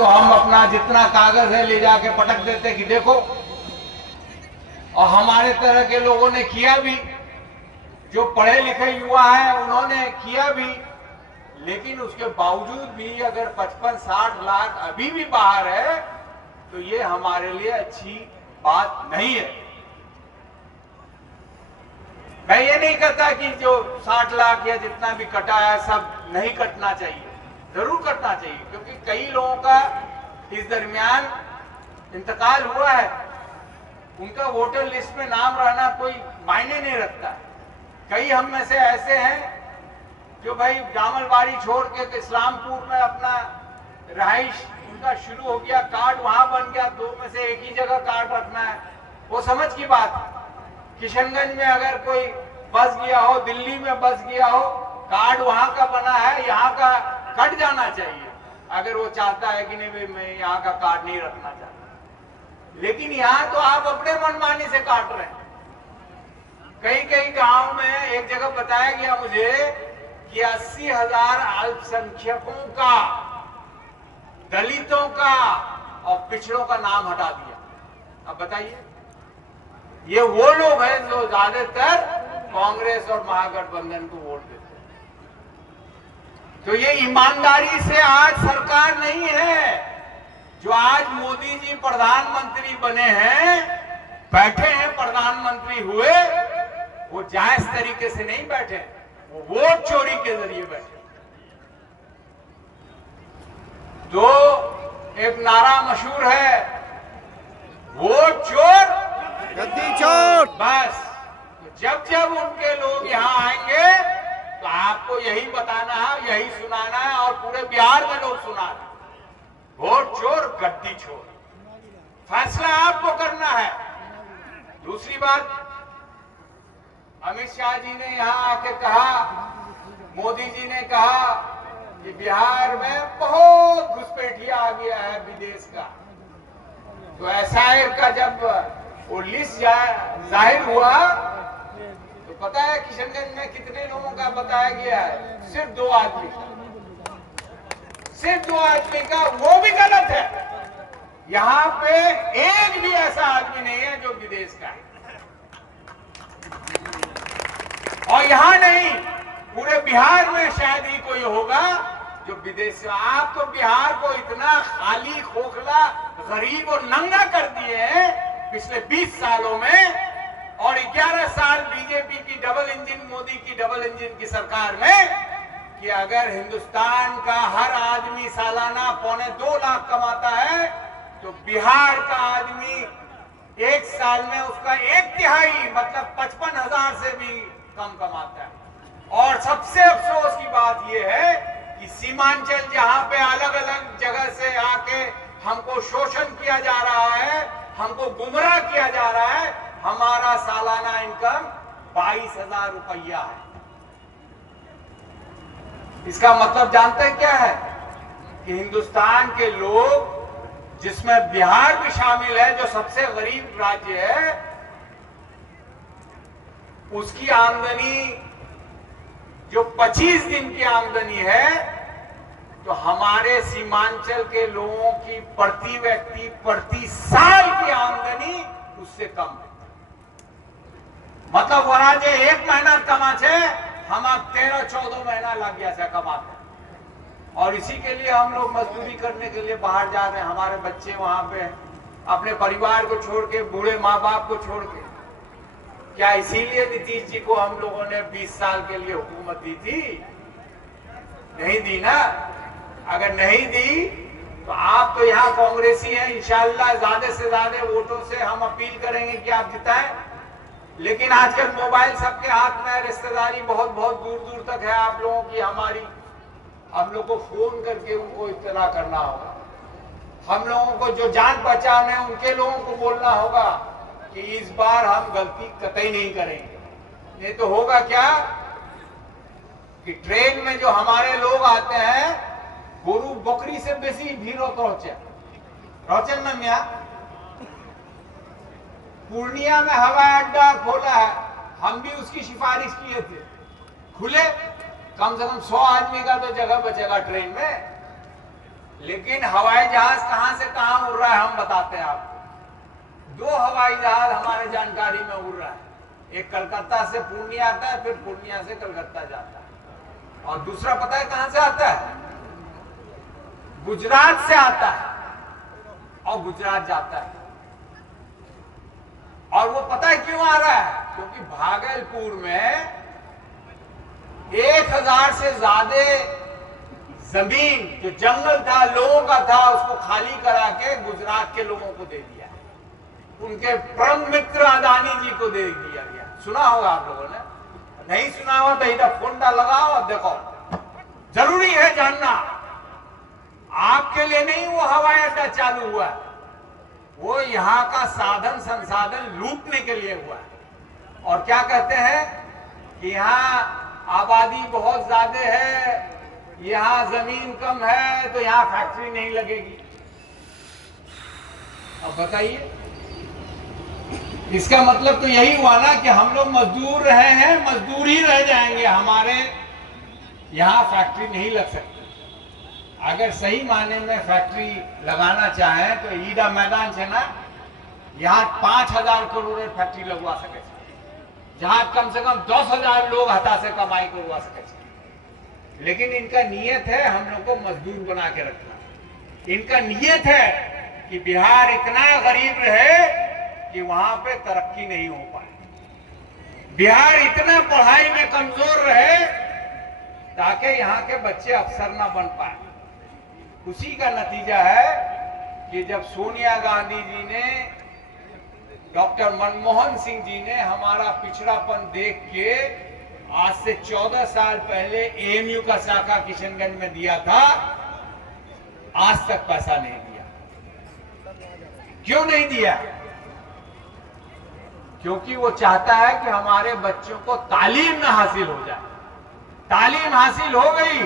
तो हम अपना जितना कागज है ले जाके पटक देते कि देखो, और हमारे तरह के लोगों ने किया भी, जो पढ़े लिखे युवा हैं उन्होंने किया भी, लेकिन उसके बावजूद भी अगर 55-60 लाख अभी भी बाहर है तो ये हमारे लिए अच्छी बात नहीं है। मैं ये नहीं कहता कि जो 60 लाख या जितना भी कटा है सब नहीं कटना चाहिए, जरूर कटना चाहिए, क्योंकि कई लोगों का इस दरमियान इंतकाल हुआ है, उनका वोटर लिस्ट में नाम रहना कोई मायने नहीं रखता। कई हम में से ऐसे हैं जो भाई जामलबाड़ी छोड़ के इस्लामपुर में अपना रहाइश उनका शुरू हो गया, कार्ड वहां बन गया, दो में से एक ही जगह कार्ड रखना है, वो समझ की बात है। किशनगंज में अगर कोई बस गया हो, दिल्ली में बस गया हो, कार्ड वहां का बना है, यहाँ का कट जाना चाहिए अगर वो चाहता है कि नहीं भाई मैं यहाँ का कार्ड नहीं रखना चाहता। लेकिन यहाँ तो आप अपने मनमानी से काट रहे हैं। कई कई गांव में एक जगह बताया गया मुझे कि 80,000 अल्पसंख्यकों का, दलितों का और पिछड़ों का नाम हटा दिया। अब बताइए, ये वो लोग हैं जो ज्यादातर कांग्रेस और महागठबंधन को वोट देते हैं। तो ये ईमानदारी से आज सरकार नहीं है। जो आज मोदी जी प्रधानमंत्री बने हैं, बैठे हैं, प्रधानमंत्री हुए, वो जायज तरीके से नहीं बैठे, वो वोट चोरी के जरिए बैठे। तो एक नारा मशहूर है, वोट चोर गद्दी चोर। बस। तो जब जब उनके लोग यहाँ आएंगे तो आपको यही बताना है, यही सुनाना है, और पूरे बिहार में लोग सुना रहे, वोट चोर गद्दी चोर। फैसला आपको करना है। दूसरी बात, अमित शाह जी ने यहाँ आके कहा, मोदी जी ने कहा कि बिहार में बहुत घुसपैठिया आ गया है विदेश का। तो एसआईआर का जब वो लिस्ट जाहिर हुआ तो पता है किशनगंज में कितने लोगों का बताया गया है? सिर्फ 2 आदमी का, सिर्फ 2 आदमी का, वो भी गलत है। यहाँ पे एक भी ऐसा आदमी नहीं है जो विदेश का है। और यहां नहीं, पूरे बिहार में शायद ही कोई होगा जो विदेश से। आप तो बिहार को इतना खाली, खोखला, गरीब और नंगा कर दिए हैं पिछले 20 सालों में, और 11 साल बीजेपी की डबल इंजन, मोदी की डबल इंजन की सरकार में, कि अगर हिंदुस्तान का हर आदमी सालाना 2.25 लाख कमाता है तो बिहार का आदमी एक साल में उसका 1/3 मतलब 55,000 से भी कम कमाता है। और सबसे अफसोस की बात यह है कि सीमांचल, जहां पे अलग अलग जगह से आके हमको शोषण किया जा रहा है, हमको गुमराह किया जा रहा है, हमारा सालाना इनकम 22,000 रुपया है। इसका मतलब जानते हैं क्या है? कि हिंदुस्तान के लोग, जिसमें बिहार भी शामिल है जो सबसे गरीब राज्य है, उसकी आमदनी जो 25 दिन की आमदनी है, तो हमारे सीमांचल के लोगों की प्रति व्यक्ति प्रति साल की आमदनी उससे कम है। मतलब वहां जो 1 महीना कमा छे, हम अब 13-14 महीना लग गया से कमाते। और इसी के लिए हम लोग मजदूरी करने के लिए बाहर जा रहे हैं। हमारे बच्चे वहां पे अपने परिवार को छोड़ के, बूढ़े माँ बाप को छोड़ के। क्या इसीलिए नीतीश जी को हम लोगों ने 20 साल के लिए हुकूमत दी थी? नहीं दी ना। अगर नहीं दी तो आप तो यहाँ कांग्रेसी हैं, इंशाल्लाह ज्यादा से ज्यादा वोटों से हम अपील करेंगे कि आप जिताएं। लेकिन आजकल मोबाइल सबके हाथ में है, रिश्तेदारी बहुत बहुत दूर दूर तक है आप लोगों की, हमारी। हम लोग को फोन करके उनको इत्तला करना होगा। हम लोगों को जो जान पहचान है उनके लोगों को बोलना होगा कि इस बार हम गलती कतई नहीं करेंगे। नहीं तो होगा क्या कि ट्रेन में जो हमारे लोग आते हैं, गोरू बकरी से बेसी भीड़ रोचन में मिया। पूर्णिया में हवाई अड्डा खोला है, हम भी उसकी सिफारिश किए थे, खुले, कम से कम 100 आदमी का तो जगह बचेगा ट्रेन में। लेकिन हवाई जहाज कहां से कहां उड़ रहा है हम बताते हैं आपको। 2 हवाई जहाज हमारे जानकारी में उड़ रहा है। एक कलकत्ता से पूर्णिया आता है, फिर पूर्णिया से कलकत्ता जाता है। और दूसरा पता है कहां से आता है? गुजरात से आता है और गुजरात जाता है। और वो पता है क्यों आ रहा है? क्योंकि भागलपुर में 1000 से ज्यादा जमीन जो जंगल था, लोगों का था, उसको खाली करा के गुजरात के लोगों को दे दिया। उनके परम मित्र अदानी जी को दे दिया गया। सुना होगा आप लोगों ने, नहीं सुना हो तो इधर फोन लगाओ और देखो। जरूरी है जानना। आपके लिए नहीं वो हवाई अड्डा चालू हुआ, वो यहां का साधन संसाधन लूटने के लिए हुआ है। और क्या कहते हैं कि यहां आबादी बहुत ज्यादा है, यहां जमीन कम है, तो यहां फैक्ट्री नहीं लगेगी। अब बताइए, इसका मतलब तो यही हुआ ना कि हम लोग मजदूर रहे हैं, मजदूर ही रह जाएंगे, हमारे यहां फैक्ट्री नहीं लग सकती। अगर सही मायने में फैक्ट्री लगाना चाहें तो ईडा मैदान है ना, यहाँ 5000 करोड़ फैक्ट्री लगवा सके, जहां कम से कम 10,000 लोग हता से कमाई करवा सके। लेकिन इनका नियत है हम लोग को मजदूर बना के रखना। इनका नियत है कि बिहार इतना गरीब रहे कि वहां पे तरक्की नहीं हो पाए, बिहार इतना पढ़ाई में कमजोर रहे ताकि यहाँ के बच्चे अफसर ना बन पाए। उसी का नतीजा है कि जब सोनिया गांधी जी ने, डॉक्टर मनमोहन सिंह जी ने हमारा पिछड़ापन देख के आज से 14 साल पहले एएमयू का शाखा किशनगंज में दिया था, आज तक पैसा नहीं दिया। क्यों नहीं दिया? क्योंकि वो चाहता है कि हमारे बच्चों को तालीम ना हासिल हो जाए। तालीम हासिल हो गई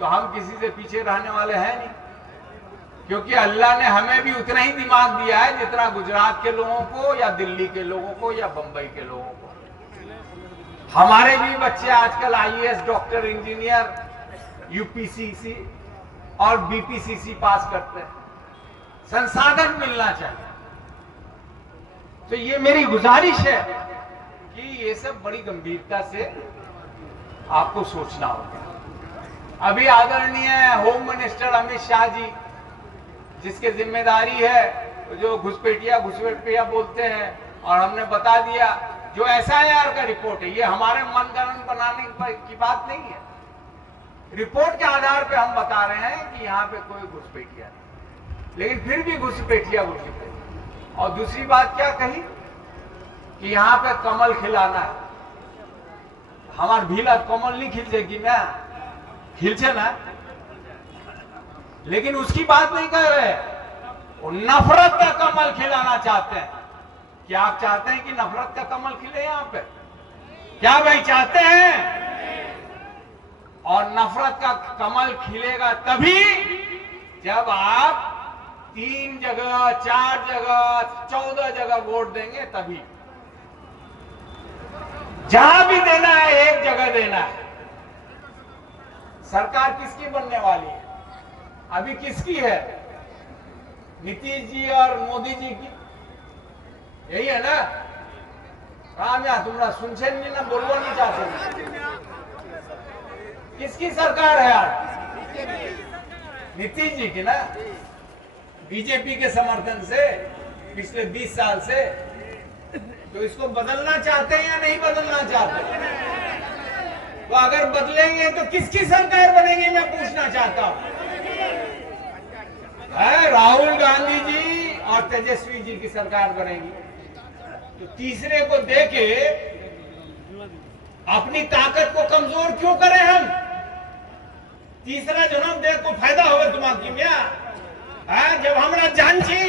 तो हम किसी से पीछे रहने वाले हैं नहीं, क्योंकि अल्लाह ने हमें भी उतना ही दिमाग दिया है जितना गुजरात के लोगों को या दिल्ली के लोगों को या बंबई के लोगों को। हमारे भी बच्चे आजकल आईएएस, डॉक्टर, इंजीनियर, यूपीसीसी और बीपीसीसी पास करते हैं। संसाधन मिलना चाहिए। तो ये मेरी गुजारिश है कि ये सब बड़ी गंभीरता से आपको सोचना होगा। अभी आदरणीय होम मिनिस्टर अमित शाह जी, जिसके जिम्मेदारी है, जो घुसपैठिया बोलते हैं, और हमने बता दिया जो एसआईआर का रिपोर्ट है, ये हमारे मनगढ़ंत बनाने की बात नहीं है। रिपोर्ट के आधार पे हम बता रहे हैं कि यहाँ पे कोई घुसपैठिया नहीं, लेकिन फिर भी घुसपैठिया घुसी। और दूसरी बात क्या कही कि यहाँ पे कमल खिलाना है। हमार भीला कमल नहीं खिलचेगी ना, खिलचे ना, लेकिन उसकी बात नहीं कर रहे। वो नफरत का कमल खिलाना चाहते हैं। क्या आप चाहते हैं कि नफरत का कमल खिले यहाँ पे? क्या भाई चाहते हैं? और नफरत का कमल खिलेगा तभी जब आप 3 जगह, 4 जगह, 14 जगह वोट देंगे, तभी। जहां भी देना है एक जगह देना है। सरकार किसकी बनने वाली है? अभी किसकी है? नीतीश जी और मोदी जी की, यही है ना? काम या तुमरा सुनछे नहीं ना, बोलवा नहीं चाहते। किसकी सरकार है आज? नीतीश जी की ना, बीजेपी के समर्थन से पिछले 20 साल से। तो इसको बदलना चाहते हैं या नहीं बदलना चाहते? तो अगर बदलेंगे तो किसकी सरकार बनेगी, मैं पूछना चाहता हूं। राहुल गांधी जी और तेजस्वी जी की सरकार बनेगी। तो तीसरे को देके अपनी ताकत को कमजोर क्यों करें हम? तीसरा जन्म दे को फायदा होगा तुम्हारी क्या? जब हमरा जान छी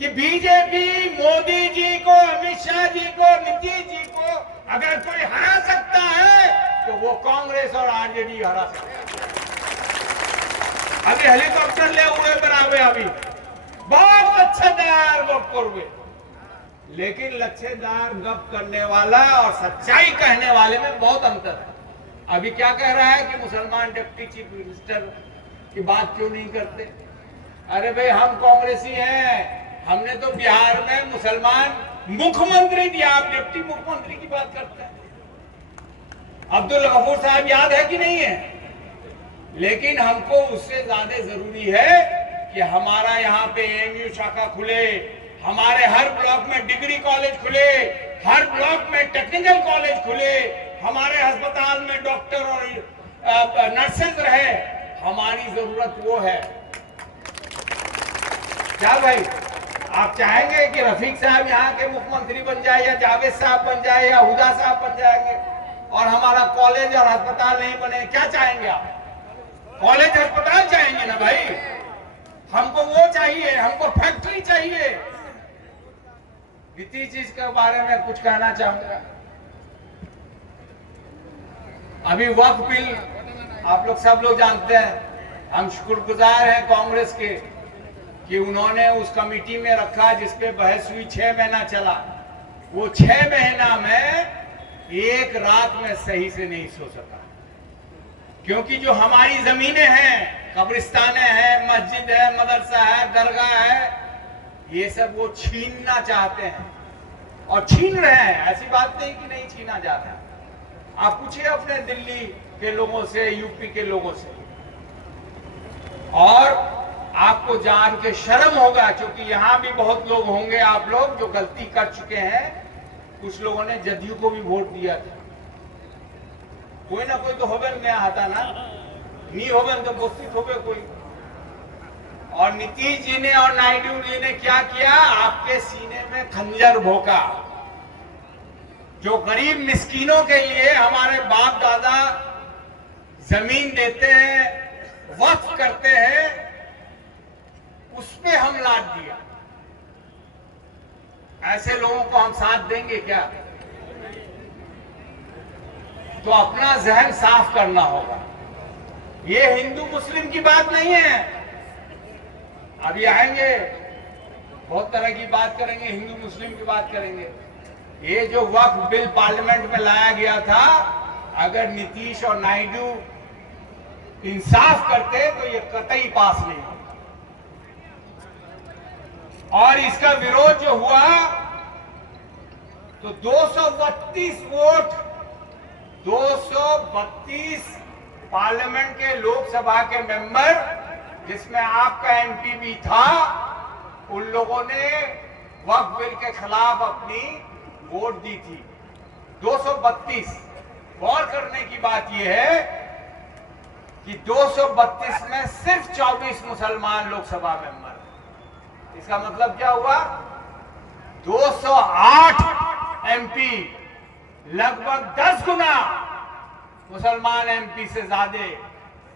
कि बीजेपी मोदी जी को, अमित शाह जी को, नीतीश जी को अगर कोई हरा सकता है तो वो कांग्रेस और आरजेडी हरा सकता है। अभी हेलीकॉप्टर ले हुए बनावे, अभी बहुत लच्छेदार गप करोगे, लेकिन लच्छेदार गप करने वाला और सच्चाई कहने वाले में बहुत अंतर है। अभी क्या कह रहा है कि मुसलमान डिप्टी चीफ मिनिस्टर कि बात क्यों नहीं करते? अरे भाई हम कांग्रेसी हैं, हमने तो बिहार में मुसलमान मुख्यमंत्री दिया, आप डिप्टी मुख्यमंत्री की बात करते हैं। अब्दुल गफूर साहब याद है कि नहीं है? लेकिन हमको उससे ज्यादा जरूरी है कि हमारा यहाँ पे एएमयू शाखा खुले, हमारे हर ब्लॉक में डिग्री कॉलेज खुले, हर ब्लॉक में टेक्निकल कॉलेज खुले, हमारे अस्पताल में डॉक्टर और नर्सेज रहे। हमारी जरूरत वो है। क्या भाई आप चाहेंगे कि रफीक साहब यहाँ के मुख्यमंत्री बन जाए, या जावेद साहब बन जाए, या हुदा साहब बन जाएंगे और हमारा कॉलेज और अस्पताल नहीं बने? क्या चाहेंगे आप? कॉलेज अस्पताल चाहेंगे ना भाई? हमको वो चाहिए, हमको फैक्ट्री चाहिए। इसी चीज के बारे में कुछ कहना चाहूंगा। अभी वक्फ बिल आप लोग सब लोग जानते हैं, हम शुक्रगुजार हैं कांग्रेस के कि उन्होंने उस कमेटी में रखा जिसपे बहस हुई, 6 महीना चला। वो 6 महीना में एक रात में सही से नहीं सो सका, क्योंकि जो हमारी जमीनें हैं, कब्रिस्तानें हैं, मस्जिद है, मदरसा है, दरगाह है, ये सब वो छीनना चाहते हैं और छीन रहे हैं। ऐसी बात नहीं कि नहीं छीना जा रहा है। आप पूछिए अपने दिल्ली के लोगों से, यूपी के लोगों से, और आपको जान के शर्म होगा, क्योंकि यहां भी बहुत लोग होंगे आप लोग जो गलती कर चुके हैं। कुछ लोगों ने जदयू को भी वोट दिया था। कोई ना कोई तो होबे नया आता ना, नहीं होबे तो उपस्थित होबे कोई। और नीतीश जी ने और नायडू जी ने क्या किया? आपके सीने में खंजर भोंका। जो गरीब मिस्कीनों के लिए हमारे बाप दादा जमीन देते हैं, वक्फ करते हैं, उस पे हम लाद दिया। ऐसे लोगों को हम साथ देंगे क्या? तो अपना जहन साफ करना होगा। ये हिंदू मुस्लिम की बात नहीं है। अभी आएंगे, बहुत तरह की बात करेंगे, हिंदू मुस्लिम की बात करेंगे। ये जो वक्फ बिल पार्लियामेंट में लाया गया था, अगर नीतीश और नायडू इंसाफ करते तो ये कतई पास नहीं होता। और इसका विरोध जो हुआ तो 232 वोट, 232 पार्लियामेंट के लोकसभा के मेंबर, जिसमें आपका एमपी भी था, उन लोगों ने वक्फ बिल के खिलाफ अपनी वोट दी थी। 232। गौर करने की बात यह है कि 232 में सिर्फ 24 मुसलमान लोकसभा मेंबर। इसका मतलब क्या हुआ? 208 एमपी, लगभग 10 गुना मुसलमान एमपी से ज्यादा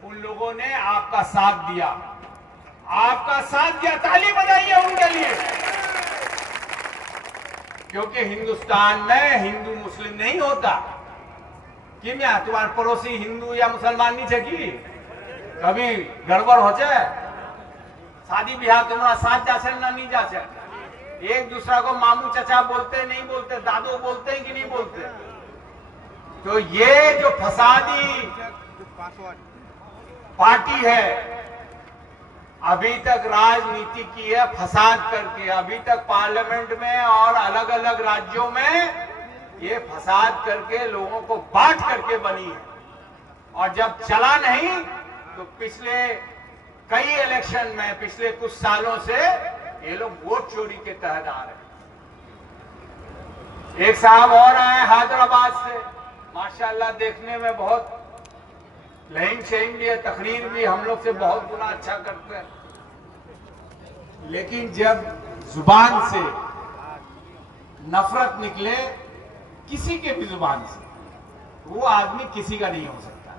उन लोगों ने आपका साथ दिया। आपका साथ दिया, ताली बजाइए उनके लिए। क्योंकि हिंदुस्तान में हिंदू मुस्लिम नहीं होता। कि मैं तुम्हारे पड़ोसी हिंदू या मुसलमान नहीं छे की कभी गड़बड़ हो जाए? शादी ब्याह तुम्हारा साथ जा ना नहीं जा सकते। एक दूसरा को मामू चचा बोलते नहीं बोलते, दादू बोलते हैं कि नहीं बोलते? तो ये जो फसादी पार्टी है, अभी तक राजनीति की है फसाद करके। अभी तक पार्लियामेंट में और अलग अलग राज्यों में ये फसाद करके लोगों को बांट करके बनी है। और जब चला नहीं तो पिछले कई इलेक्शन में, पिछले कुछ सालों से ये लोग वोट चोरी के तहत आ रहे हैं। एक साहब और आए हैदराबाद से, माशाल्लाह देखने में बहुत लहीन शहीन भी है, तकरीर भी हम लोग से बहुत गुना अच्छा करते हैं। लेकिन जब जुबान से नफरत निकले, किसी के भी जुबान से, वो आदमी किसी का नहीं हो सकता।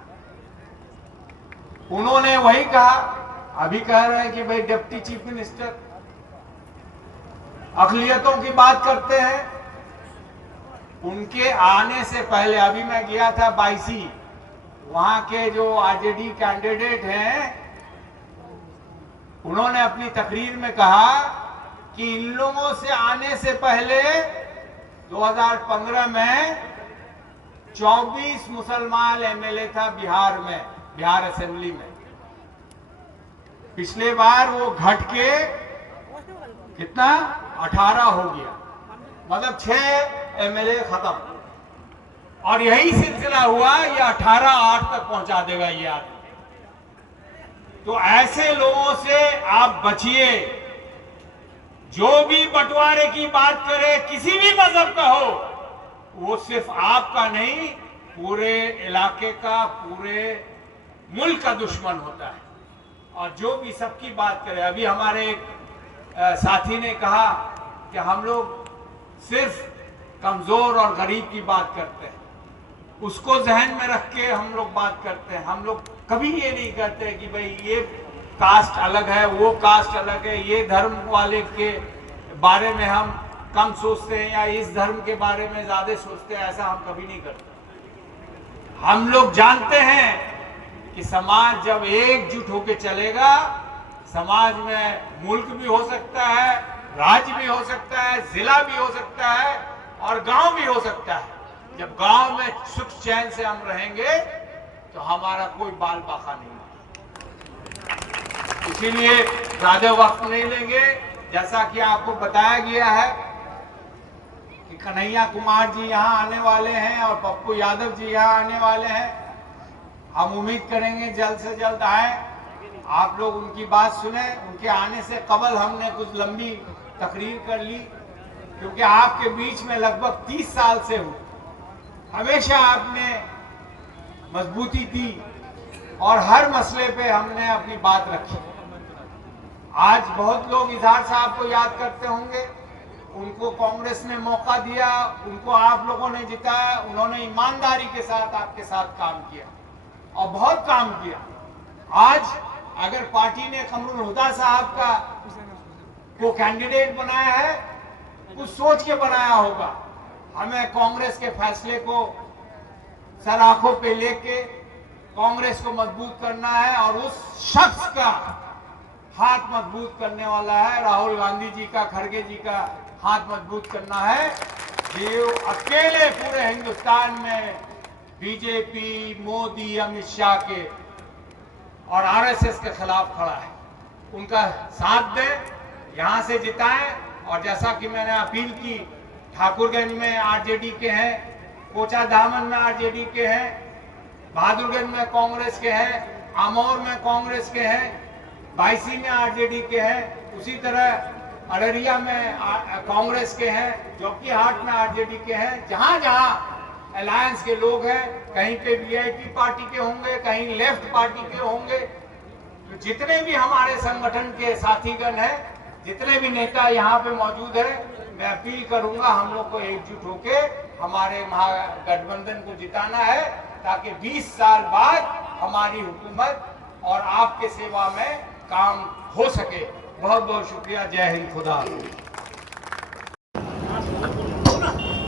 उन्होंने वही कहा, अभी कह रहे हैं कि भाई डिप्टी चीफ मिनिस्टर अकलियतों की बात करते हैं। उनके आने से पहले, अभी मैं गया था बाईसी, वहां के जो आरजेडी कैंडिडेट हैं, उन्होंने अपनी तकरीर में कहा कि इन लोगों से आने से पहले 2015 में 24 मुसलमान एमएलए था बिहार में, बिहार असेंबली में। पिछले बार वो घट के कितना 18 हो गया, मतलब 6 एमएलए खत्म, और यही सिलसिला हुआ, ये 18-8 तक पहुंचा देगा ये आदमी। तो ऐसे लोगों से आप बचिए। जो भी बंटवारे की बात करे, किसी भी मजहब का हो, वो सिर्फ आपका नहीं, पूरे इलाके का, पूरे मुल्क का दुश्मन होता है। और जो भी सबकी बात करे, अभी हमारे एक साथी ने कहा कि हम लोग सिर्फ कमजोर और गरीब की बात करते हैं, उसको जहन में रख के हम लोग बात करते हैं। हम लोग कभी ये नहीं करते कि भाई ये कास्ट अलग है, वो कास्ट अलग है, ये धर्म वाले के बारे में हम कम सोचते हैं या इस धर्म के बारे में ज्यादा सोचते हैं, ऐसा हम कभी नहीं करते। हम लोग जानते हैं कि समाज जब एकजुट होकर चलेगा, समाज में मुल्क भी हो सकता है, राज्य भी हो सकता है, जिला भी हो सकता है और गांव भी हो सकता है। जब गांव में सुख चैन से हम रहेंगे तो हमारा कोई बाल बाका नहीं होगा। इसीलिए ज्यादा वक्त नहीं लेंगे। जैसा कि आपको बताया गया है कि कन्हैया कुमार जी यहाँ आने वाले हैं और पप्पू यादव जी यहाँ आने वाले हैं। हम उम्मीद करेंगे जल्द से जल्द आए, आप लोग उनकी बात सुने। उनके आने से कबल हमने कुछ लंबी तकरीर कर ली, क्योंकि आपके बीच में लगभग 30 साल से हूँ। हमेशा आपने मजबूती दी और हर मसले पे हमने अपनी बात रखी। आज बहुत लोग इजहार साहब को याद करते होंगे, उनको कांग्रेस ने मौका दिया, उनको आप लोगों ने जिताया, उन्होंने ईमानदारी के साथ आपके साथ काम किया और बहुत काम किया। आज अगर पार्टी ने कमरुल हुदा साहब का को कैंडिडेट बनाया है, कुछ सोच के बनाया होगा। हमें कांग्रेस के फैसले को सर आंखों पे लेके कांग्रेस को मजबूत करना है और उस शख्स का हाथ मजबूत करने वाला है राहुल गांधी जी का, खड़गे जी का हाथ मजबूत करना है, जो अकेले पूरे हिंदुस्तान में बीजेपी, मोदी, अमित शाह के और आरएसएस के खिलाफ खड़ा है। उनका साथ दें, यहां से जिताएं। और जैसा कि मैंने अपील की, ठाकुरगंज में आरजेडी के हैं, कोचा दामन में आरजेडी के हैं, बहादुरगंज में कांग्रेस के हैं, आमौर में कांग्रेस के हैं, बायसी में आरजेडी के हैं, उसी तरह अररिया में कांग्रेस के हैं, जोकीहाट में आरजेडी के हैं। जहां जहां अलायंस के लोग हैं, कहीं पे वीआईपी पार्टी के होंगे, कहीं लेफ्ट पार्टी के होंगे, तो जितने भी हमारे संगठन के साथीगण हैं, जितने भी नेता यहाँ पे मौजूद हैं, मैं अपील करूंगा हम लोग को एकजुट होके हमारे महागठबंधन को जिताना है, ताकि 20 साल बाद हमारी हुकूमत और आपके सेवा में काम हो सके। बहुत बहुत शुक्रिया। जय हिंद, खुदा हाफिज़।